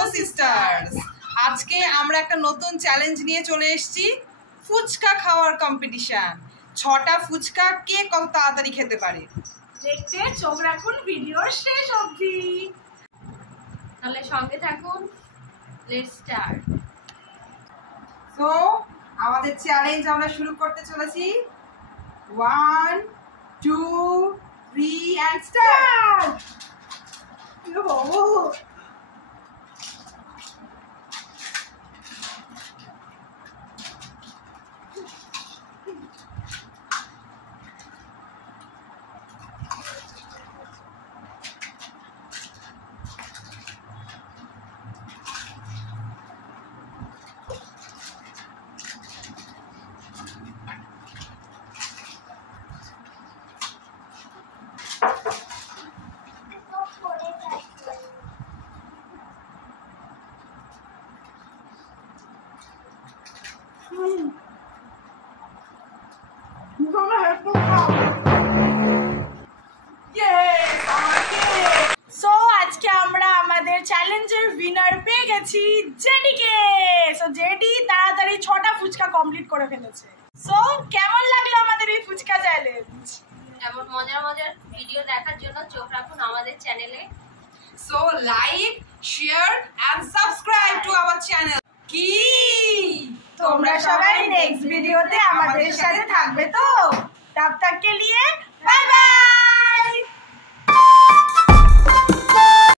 তো সিস্টার্স, আজকে আমরা একটা নতুন চ্যালেঞ্জ নিয়ে চলে এসেছি, ফুচকা খাওয়ার কম্পিটিশন। 6টা ফুচকা কে কত তাড়াতাড়ি খেতে পারে। দেখতে চোখ রাখুন ভিডিওর শেষ অবধি, তাহলে সঙ্গে থাকুন। Let's start. তো আমাদের চ্যালেঞ্জ আমরা শুরু করতে চলেছি। 1 2 3 and start. আজকে আমরা আমাদের চ্যালেঞ্জের উইনার পেয়ে গেছি, জেডিকে। সো জেডি তাড়াতাড়ি 6টা ফুচকা কমপ্লিট করে ফেলেছে। সো কেমন লাগলো আমাদের এই ফুচকা চ্যালেঞ্জ? এমন মজার মজার ভিডিও দেখার জন্য চোখ রাখুন আমাদের চ্যানেলে। So like, share and subscribe to our channel. কি তোমরা সবাই নেক্সট ভিডিওতে আমাদের সাথে থাকবে তো? তব তক কে লিয়ে বাই বাই।